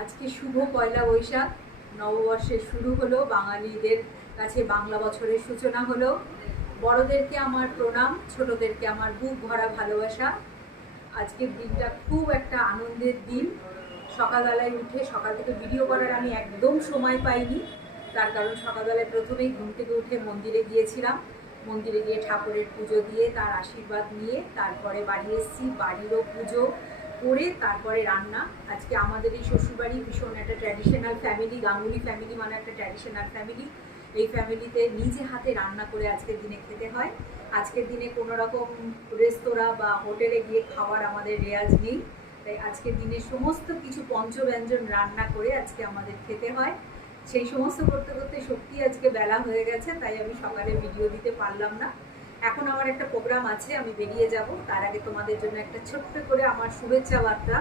আজকে শুভ পয়লা বৈশাখ, নববর্ষের শুরু হলো, বাঙালিদের কাছে বাংলা বছরের সূচনা হলো। বড়দেরকে আমার প্রণাম, ছোটদেরকে আমার বুক ভরা ভালোবাসা। আজকের দিনটা খুব একটা আনন্দের দিন। সকালবেলায় উঠে সকাল থেকে ভিডিও করার আমি একদম সময় পাইনি, তার কারণ সকালবেলায় প্রথমেই ঘুম থেকে উঠে মন্দিরে গিয়েছিলাম। মন্দিরে গিয়ে ঠাকুরের পুজো দিয়ে তার আশীর্বাদ নিয়ে তারপরে বাড়ি এসেছি, বাড়িরও পুজো করে তারপরে রান্না। আজকে আমাদের এই শ্বশুরবাড়ি ভীষণ একটা ট্র্যাডিশনাল ফ্যামিলি, গাঙ্গুলি ফ্যামিলি মানে একটা ট্র্যাডিশনাল ফ্যামিলি। এই ফ্যামিলিতে নিজে হাতে রান্না করে আজকের দিনে খেতে হয়। আজকের দিনে কোনো রকম রেস্তোরাঁ বা হোটেলে গিয়ে খাওয়ার আমাদের রেওয়াজ নেই, তাই আজকের দিনে সমস্ত কিছু পঞ্চব্যঞ্জন রান্না করে আজকে আমাদের খেতে হয়। সেই সমস্ত করতে করতে সত্যি আজকে বেলা হয়ে গেছে, তাই আমি সকালে ভিডিও দিতে পারলাম না। এখন আমার একটা প্রোগ্রাম আছে, আমি বেরিয়ে যাব। তার আগে তোমাদের জন্য একটা ছোট্ট করে আমার শুভেচ্ছা বার্তা।